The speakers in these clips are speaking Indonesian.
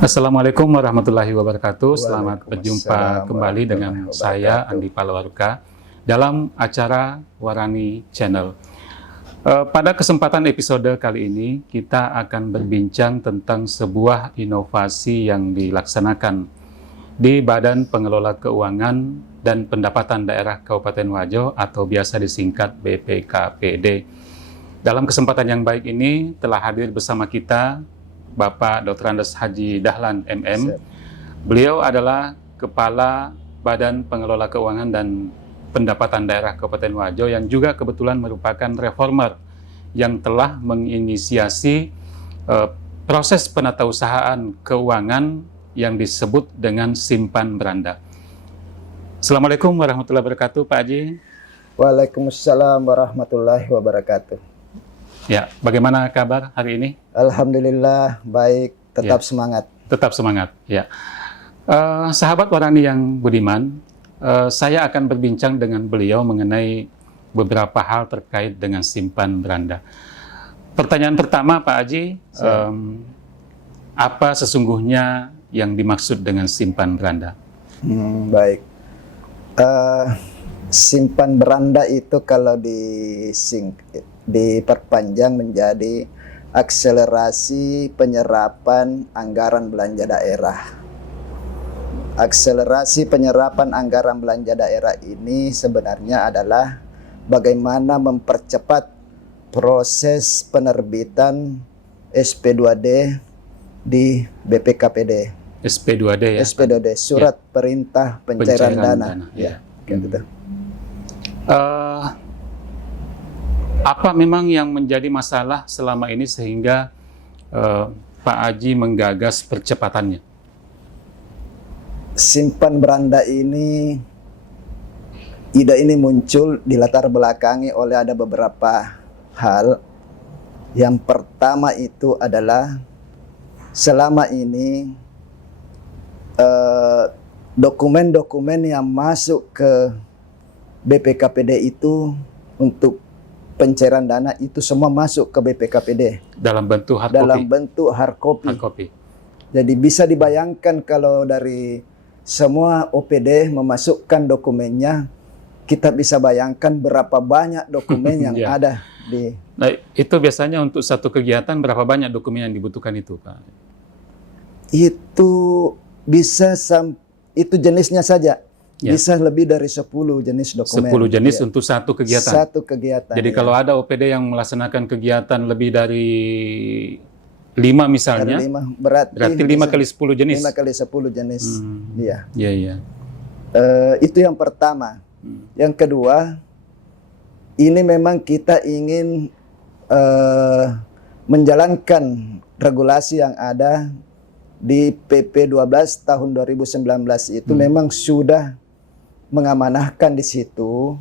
Assalamualaikum warahmatullahi wabarakatuh. Selamat berjumpa Waalaikumsalam kembali dengan warahmatullahi saya wabarakatuh. Andi Palawaruka dalam acara Warani Channel. Pada kesempatan episode kali ini kita akan berbincang tentang sebuah inovasi yang dilaksanakan di Badan Pengelola Keuangan dan Pendapatan Daerah Kabupaten Wajo atau biasa disingkat BPKPD. Dalam kesempatan yang baik ini telah hadir bersama kita Bapak Dr. Andes Haji Dahlan MM. Beliau adalah Kepala Badan Pengelola Keuangan dan Pendapatan Daerah Kabupaten Wajo yang juga kebetulan merupakan reformer yang telah menginisiasi proses penatausahaan keuangan yang disebut dengan simpan beranda. Assalamualaikum warahmatullahi wabarakatuh, Pak Haji. Waalaikumsalam warahmatullahi wabarakatuh. Ya, bagaimana kabar hari ini? Alhamdulillah baik, tetap Ya. semangat. Tetap semangat, ya. Sahabat Warani yang budiman, saya akan berbincang dengan beliau mengenai beberapa hal terkait dengan simpan beranda. Pertanyaan pertama, Pak Haji, apa sesungguhnya yang dimaksud dengan simpan beranda? Baik. Simpan beranda itu kalau diperpanjang menjadi akselerasi penyerapan anggaran belanja daerah. Akselerasi penyerapan anggaran belanja daerah ini sebenarnya adalah bagaimana mempercepat proses penerbitan SP2D di BPKPD. SP2D ya? SP2D, Surat Perintah Pencairan Dana. Ya. Gitu. Apa memang yang menjadi masalah selama ini sehingga Pak Haji menggagas percepatannya? Simpan beranda ini, ide ini muncul dilatar belakangi oleh ada beberapa hal. Yang pertama itu adalah selama ini dokumen-dokumen yang masuk ke BPKPD itu untuk pencairan dana itu semua masuk ke BPKPD Dalam bentuk hard dalam copy? bentuk hard copy. Hard copy. Jadi bisa dibayangkan kalau dari semua OPD memasukkan dokumennya, kita bisa bayangkan berapa banyak dokumen yang Ya. ada di. Nah, itu biasanya untuk satu kegiatan berapa banyak dokumen yang dibutuhkan itu, Pak? Itu bisa itu jenisnya saja. Ya. Bisa lebih dari 10 jenis dokumen. 10 jenis Ya. untuk satu kegiatan? Satu kegiatan. Jadi ya. kalau ada OPD yang melaksanakan kegiatan lebih dari 5 misalnya, Ada 5, berarti 5 kali 10 jenis? 5 kali 10 jenis. Iya. Iya, iya. Itu yang pertama. Yang kedua, ini memang kita ingin menjalankan regulasi yang ada di PP 12 tahun 2019 itu memang sudah mengamanahkan di situ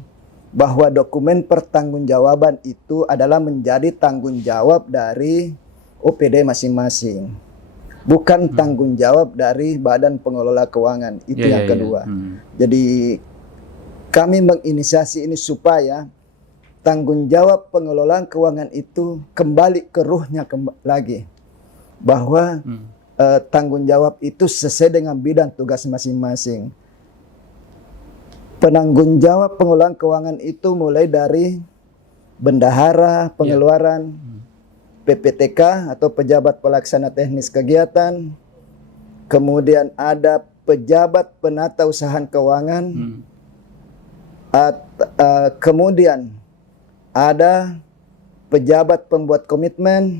bahwa dokumen pertanggungjawaban itu adalah menjadi tanggung jawab dari OPD masing-masing, bukan tanggung jawab dari Badan Pengelola Keuangan. Itu yang kedua. Jadi kami menginisiasi ini supaya tanggung jawab pengelolaan keuangan itu kembali ke ruhnya lagi, bahwa tanggung jawab itu sesuai dengan bidang tugas masing-masing. Penanggung jawab pengelolaan keuangan itu mulai dari bendahara pengeluaran, PPTK atau pejabat pelaksana teknis kegiatan, kemudian ada pejabat penatausahaan keuangan, kemudian ada pejabat pembuat komitmen,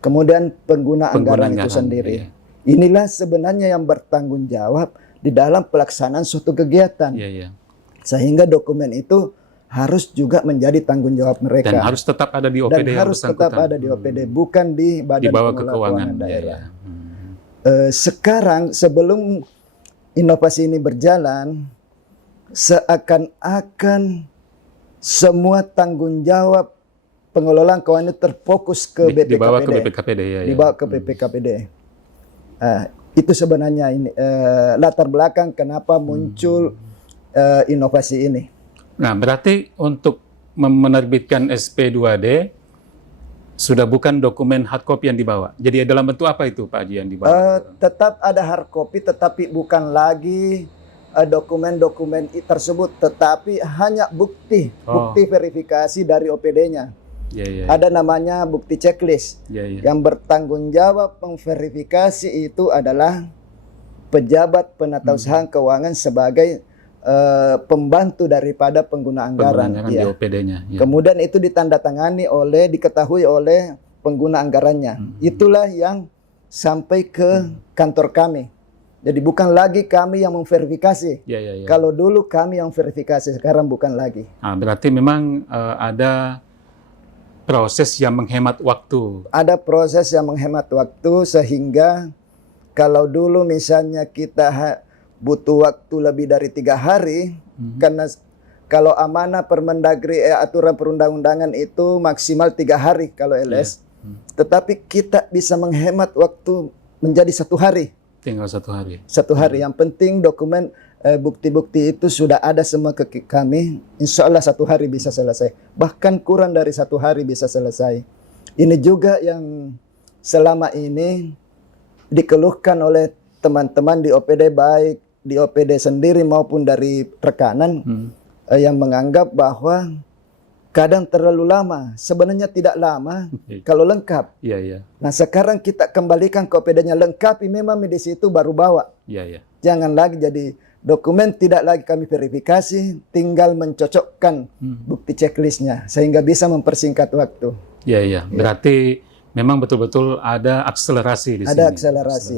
kemudian pengguna anggaran itu sendiri. Iya. Inilah sebenarnya yang bertanggung jawab di dalam pelaksanaan suatu kegiatan. Iya, iya. Sehingga dokumen itu harus juga menjadi tanggung jawab mereka. Dan harus tetap ada di OPD Dan yang harus bersangkutan. tetap ada di OPD, bukan di Badan Dibawa ke Pengelola keuangan Keuangan Daerah. Iya. Sekarang sebelum inovasi ini berjalan, seakan-akan semua tanggung jawab pengelolaan keuangan itu terfokus ke BPKPD. Dibawa ke BPKPD ya. Dibawa ke BPKPD. Itu sebenarnya ini latar belakang kenapa muncul inovasi ini. Nah, berarti untuk menerbitkan SP2D sudah bukan dokumen hard copy yang dibawa. Jadi dalam bentuk apa itu Pak Haji yang dibawa? Tetap ada hard copy, tetapi bukan lagi dokumen-dokumen tersebut, tetapi hanya bukti verifikasi dari OPD-nya. Ada namanya bukti checklist. Yang bertanggung jawab memverifikasi itu adalah pejabat penatausahaan keuangan sebagai pembantu daripada pengguna anggaran di OPD-nya. Kemudian itu diketahui oleh pengguna anggarannya. Itulah yang sampai ke kantor kami. Jadi bukan lagi kami yang memverifikasi. Kalau dulu kami yang verifikasi, sekarang bukan lagi. Nah, berarti memang ada proses yang menghemat waktu. Ada proses yang menghemat waktu, sehingga kalau dulu misalnya kita butuh waktu lebih dari 3 hari, karena kalau amanah Permendagri aturan perundang-undangan itu maksimal 3 hari kalau LS, tetapi kita bisa menghemat waktu menjadi 1 hari. Tinggal 1 hari. 1 hari. Yang penting dokumen bukti-bukti itu sudah ada semua ke kami. Insya Allah 1 hari bisa selesai. Bahkan kurang dari 1 hari bisa selesai. Ini juga yang selama ini dikeluhkan oleh teman-teman di OPD, baik di OPD sendiri maupun dari rekanan yang menganggap bahwa kadang terlalu lama. Sebenarnya tidak lama kalau lengkap. Nah, sekarang kita kembalikan ke OPD-nya, lengkapi memang di situ baru bawa. Jangan lagi jadi dokumen tidak lagi kami verifikasi, tinggal mencocokkan bukti checklistnya sehingga bisa mempersingkat waktu. Berarti memang betul-betul ada akselerasi di sini. Ada akselerasi.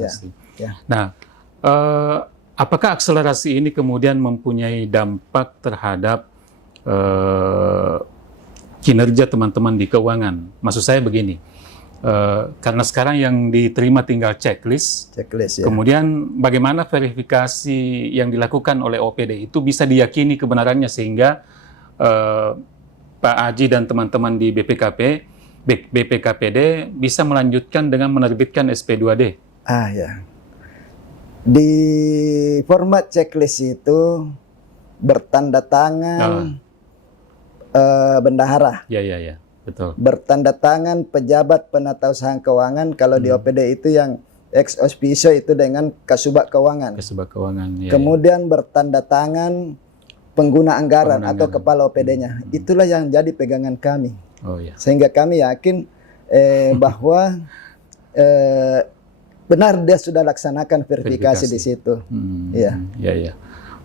Ya. Nah, apakah akselerasi ini kemudian mempunyai dampak terhadap kinerja teman-teman di keuangan? Maksud saya begini, karena sekarang yang diterima tinggal checklist, kemudian bagaimana verifikasi yang dilakukan oleh OPD itu bisa diyakini kebenarannya sehingga Pak Haji dan teman-teman di BPKPD bisa melanjutkan dengan menerbitkan SP2D. Di format checklist itu bertanda tangan bendahara. Betul. Bertanda tangan pejabat penatausahaan keuangan. Kalau di OPD itu yang ex officio itu dengan Kasubag Keuangan. Kemudian bertanda tangan pengguna anggaran atau kepala OPD-nya. Itulah yang jadi pegangan kami. Sehingga kami yakin bahwa benar dia sudah laksanakan verifikasi di situ.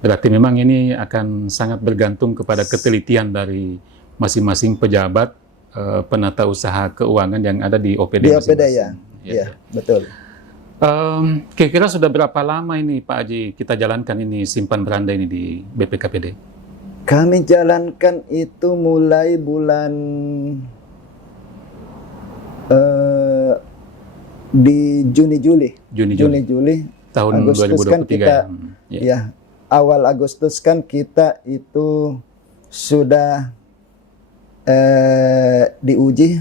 Berarti memang ini akan sangat bergantung kepada ketelitian dari masing-masing pejabat penata usaha keuangan yang ada di OPD. Di OPD betul. Kira-kira sudah berapa lama ini Pak Haji kita jalankan ini simpan beranda ini di BPKPD? Kami jalankan itu mulai bulan di Juni-Juli tahun Agustus 2023 kan kita, awal Agustus kan kita itu sudah diuji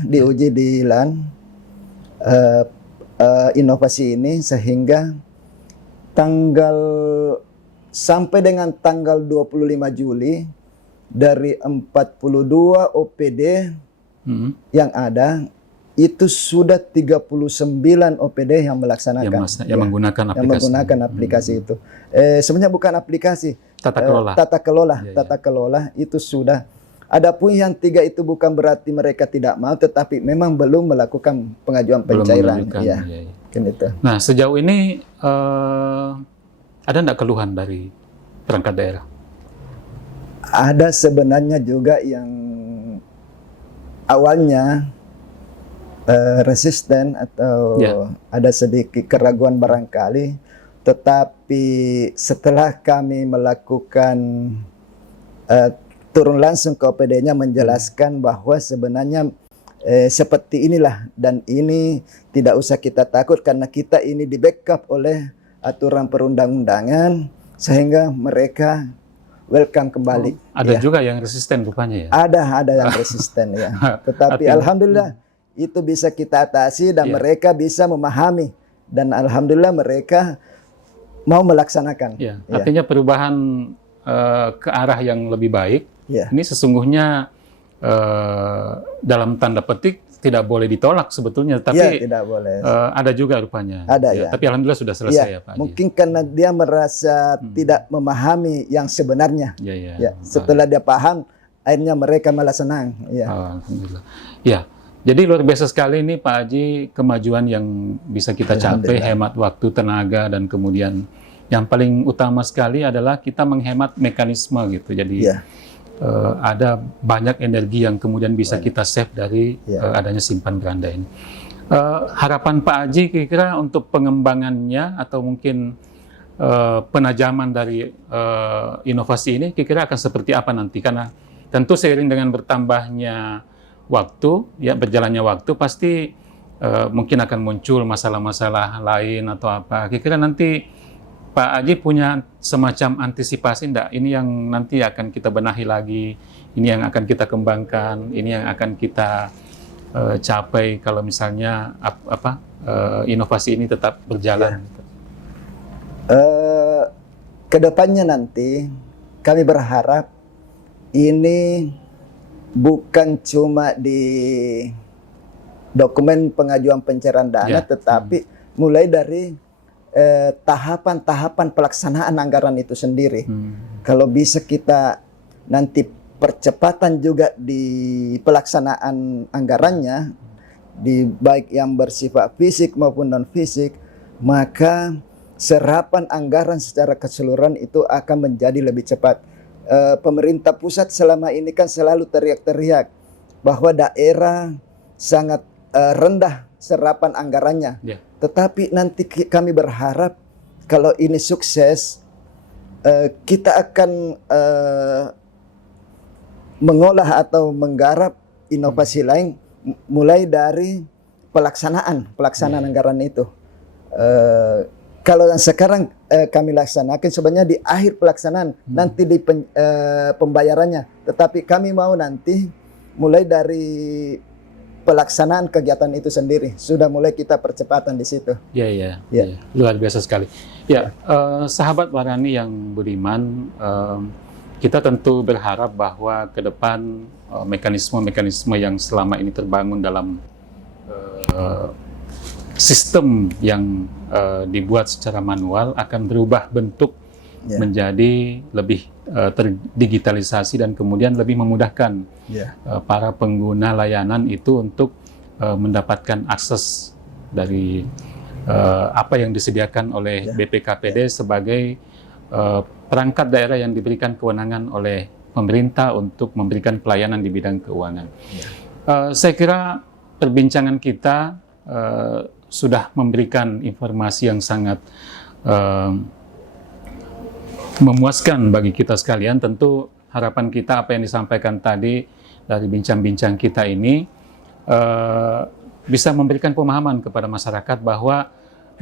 di LAN inovasi ini, sehingga sampai dengan tanggal 25 Juli dari 42 OPD yang ada itu sudah 39 OPD yang melaksanakan, yang menggunakan aplikasi itu. Sebenarnya bukan aplikasi, tata kelola itu sudah. Adapun yang 3 itu bukan berarti mereka tidak mau, tetapi memang belum melakukan pengajuan pencairan. Nah, sejauh ini ada enggak keluhan dari perangkat daerah? Ada sebenarnya juga yang awalnya resisten atau ada sedikit keraguan barangkali, tetapi setelah kami melakukan turun langsung ke OPD-nya menjelaskan bahwa sebenarnya seperti inilah, dan ini tidak usah kita takut karena kita ini di backup oleh aturan perundang-undangan, sehingga mereka welcome kembali. Ada juga yang resisten rupanya ya? Ada yang resisten ya. Tetapi alhamdulillah itu bisa kita atasi dan mereka bisa memahami, dan alhamdulillah mereka mau melaksanakan. Artinya perubahan ke arah yang lebih baik. Ini sesungguhnya dalam tanda petik tidak boleh ditolak sebetulnya, tapi Ya, tidak boleh. ada juga rupanya. Ada, ya. Tapi alhamdulillah sudah selesai ya, Pak Haji. Mungkin karena dia merasa tidak memahami yang sebenarnya. Ya, setelah dia paham, akhirnya mereka malah senang. Ya. Alhamdulillah. Ya, jadi luar biasa sekali ini Pak Haji, kemajuan yang bisa kita capai, hemat waktu, tenaga, dan kemudian yang paling utama sekali adalah kita menghemat mekanisme gitu. Jadi ada banyak energi yang kemudian bisa kita save dari adanya simpan beranda ini. Harapan Pak Haji kira-kira untuk pengembangannya atau mungkin penajaman dari inovasi ini kira-kira akan seperti apa nanti? Karena tentu seiring dengan bertambahnya waktu, ya berjalannya waktu, pasti mungkin akan muncul masalah-masalah lain atau apa. Kira-kira nanti Pak Haji punya semacam antisipasi enggak? Ini yang nanti akan kita benahi lagi, ini yang akan kita kembangkan, ini yang akan kita capai kalau misalnya inovasi ini tetap berjalan. Kedepannya nanti kami berharap ini bukan cuma di dokumen pengajuan pencairan dana, tetapi mulai dari tahapan-tahapan pelaksanaan anggaran itu sendiri. Kalau bisa kita nanti percepatan juga di pelaksanaan anggarannya, baik yang bersifat fisik maupun non fisik, maka serapan anggaran secara keseluruhan itu akan menjadi lebih cepat. Pemerintah pusat selama ini kan selalu teriak-teriak bahwa daerah sangat rendah serapan anggarannya. Tetapi nanti kami berharap kalau ini sukses, kita akan mengolah atau menggarap inovasi lain mulai dari pelaksanaan anggaran itu. Kalau yang sekarang kami laksanakan sebenarnya di akhir pelaksanaan, nanti di pembayarannya. Tetapi kami mau nanti mulai dari pelaksanaan kegiatan itu sendiri sudah mulai kita percepatan di situ. Ya. Luar biasa sekali. Ya, sahabat Warani yang budiman, kita tentu berharap bahwa ke depan mekanisme-mekanisme yang selama ini terbangun dalam sistem yang dibuat secara manual akan berubah bentuk menjadi lebih terdigitalisasi dan kemudian lebih memudahkan para pengguna layanan itu untuk mendapatkan akses dari apa yang disediakan oleh BPKPD sebagai perangkat daerah yang diberikan kewenangan oleh pemerintah untuk memberikan pelayanan di bidang keuangan. Saya kira perbincangan kita sudah memberikan informasi yang sangat memuaskan bagi kita sekalian. Tentu harapan kita apa yang disampaikan tadi dari bincang-bincang kita ini bisa memberikan pemahaman kepada masyarakat bahwa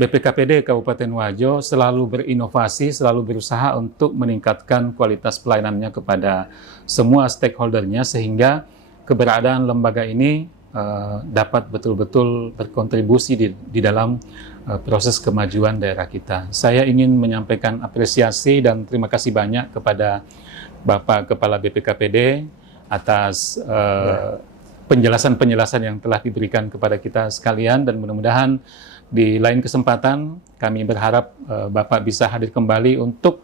BPKPD Kabupaten Wajo selalu berinovasi, selalu berusaha untuk meningkatkan kualitas pelayanannya kepada semua stakeholdernya sehingga keberadaan lembaga ini dapat betul-betul berkontribusi di dalam proses kemajuan daerah kita. Saya ingin menyampaikan apresiasi dan terima kasih banyak kepada Bapak Kepala BPKPD atas penjelasan-penjelasan yang telah diberikan kepada kita sekalian, dan mudah-mudahan di lain kesempatan kami berharap Bapak bisa hadir kembali untuk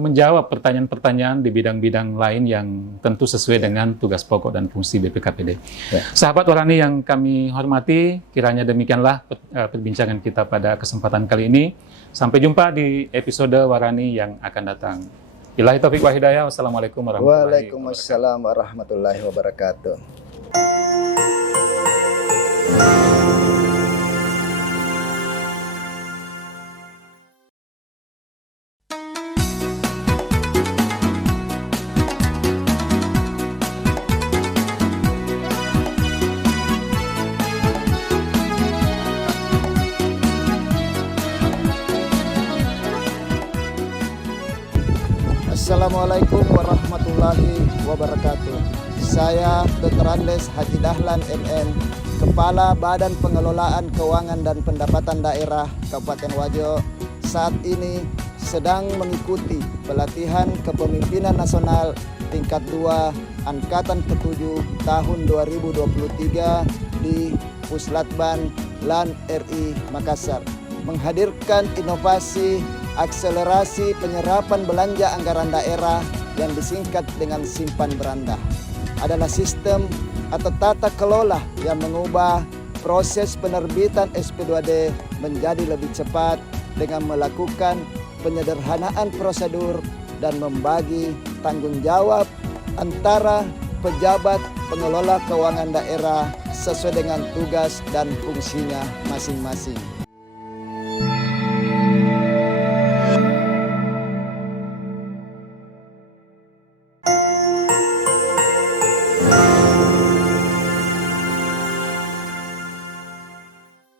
menjawab pertanyaan-pertanyaan di bidang-bidang lain yang tentu sesuai dengan tugas pokok dan fungsi BPKPD. Sahabat Warani yang kami hormati, kiranya demikianlah perbincangan kita pada kesempatan kali ini. Sampai jumpa di episode Warani yang akan datang. Billahi taufiq wa hidayah. Wassalamualaikum warahmatullahi wabarakatuh. Waalaikumsalam warahmatullahi wabarakatuh. Assalamualaikum warahmatullahi wabarakatuh. Saya Dr. Andes Haji Dahlan MN, Kepala Badan Pengelolaan Keuangan dan Pendapatan Daerah Kabupaten Wajo, saat ini sedang mengikuti pelatihan kepemimpinan nasional tingkat 2 Angkatan ke-7 tahun 2023 di Puslatban LAN RI Makassar, menghadirkan inovasi akselerasi penyerapan belanja anggaran daerah yang disingkat dengan simpan beranda. Adalah sistem atau tata kelola yang mengubah proses penerbitan SP2D menjadi lebih cepat dengan melakukan penyederhanaan prosedur dan membagi tanggung jawab antara pejabat pengelola keuangan daerah sesuai dengan tugas dan fungsinya masing-masing.